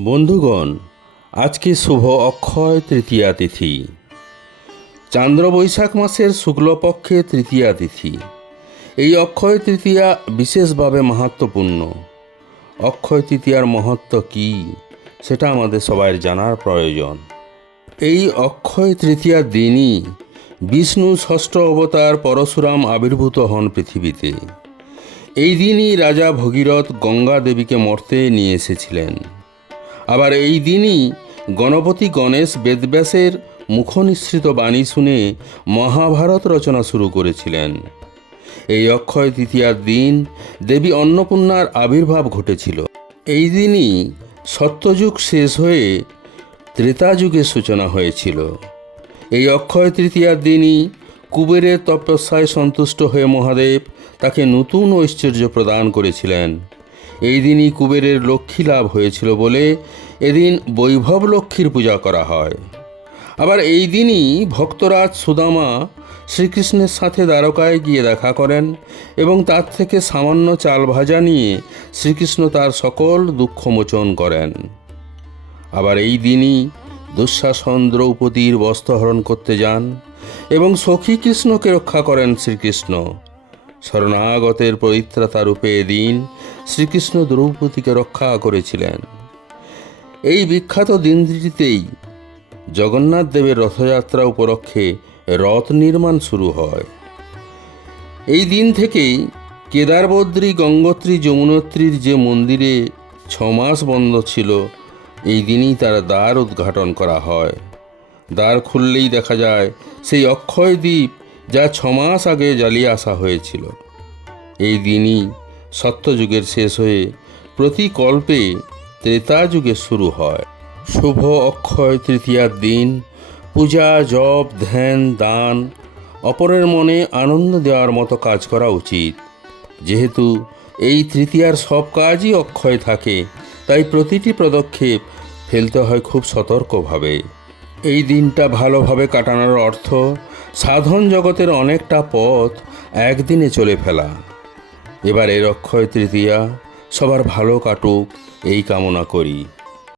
বন্ধুগণ, আজকে শুভ অক্ষয় তৃতীয়া তিথি। চান্দ্র বৈশাখ মাসের শুক্লপক্ষে তৃতীয়া তিথি। এই অক্ষয় তৃতীয়া বিশেষভাবে মাহাত্মপূর্ণ। অক্ষয় তৃতীয়ার মহত্ব কী, সেটা আমাদের সবাই জানার প্রয়োজন। এই অক্ষয় তৃতীয়ার দিনই বিষ্ণু ষষ্ঠ অবতার পরশুরাম আবির্ভূত হন পৃথিবীতে। এই দিনই রাজা ভগীরথ গঙ্গা দেবীকে মর্তে নিয়ে এসেছিলেন। আবার এই দিনই গণপতি গণেশ বেদব্যাসের মুখনিসৃত বাণী শুনে মহাভারত রচনা শুরু করেছিলেন। এই অক্ষয় তৃতীয়ার দিন দেবী অন্নপূর্ণার আবির্ভাব ঘটেছিল। এই দিনই সত্যযুগ শেষ হয়ে ত্রেতা যুগের সূচনা হয়েছিল। এই অক্ষয় তৃতীয়ার দিনই কুবেরের তপস্যায় সন্তুষ্ট হয়ে মহাদেব তাকে নতুন ঐশ্বর্য প্রদান করেছিলেন। এই দিনই কুবেরের লক্ষ্মী লাভ হয়েছিল বলে এদিন বৈভব লক্ষ্মীর পূজা করা হয়। আবার এই দিনই ভক্তরাজ সুদামা শ্রীকৃষ্ণের সাথে দ্বারকায় গিয়ে দেখা করেন এবং তার থেকে সামান্য চাল ভাজা নিয়ে শ্রীকৃষ্ণ তার সকল দুঃখ মোচন করেন। আবার এই দিনই দুঃশাসন দ্রৌপদীর বস্ত্রহরণ করতে যান এবং সখী কৃষ্ণকে রক্ষা করেন শ্রীকৃষ্ণ। শরণাগতের পবিত্রতা রূপে দিন শ্রীকৃষ্ণ দ্রৌপদীকে রক্ষা করেছিলেন। এই বিখ্যাত দিনটিতেই জগন্নাথ দেবের রথযাত্রা উপলক্ষে রথ নির্মাণ শুরু হয়। এই দিন থেকেই কেদারবদ্রী গঙ্গোত্রী যমুনোত্রীর যে মন্দিরে ছ মাস বন্ধ ছিল, এই দিনই তার দ্বার উদ্ঘাটন করা হয়। দ্বার খুললেই দেখা যায়, সেই অক্ষয় দ্বীপ যা ছ মাস আগে জ্বালিয়ে আসা হয়েছিল। এই দিনই সত্যযুগের শেষ হয়ে প্রতি কল্পে ত্রেতা যুগের শুরু হয়। শুভ অক্ষয় তৃতীয়ার দিন পূজা, জপ, ধ্যান, দান, অপরের মনে আনন্দ দেওয়ার মতো কাজ করা উচিত। যেহেতু এই তৃতীয়ার সব কাজই অক্ষয় থাকে, তাই প্রতিটি পদক্ষেপ ফেলতে হয় খুব সতর্কভাবে। এই দিনটা ভালোভাবে কাটানোর অর্থ সাধন জগতের অনেকটা পথ একদিনে চলে ফেলা। এবার এর অক্ষয় তৃতীয়া, সবার ভালো কাটুক, এই কামনা করি।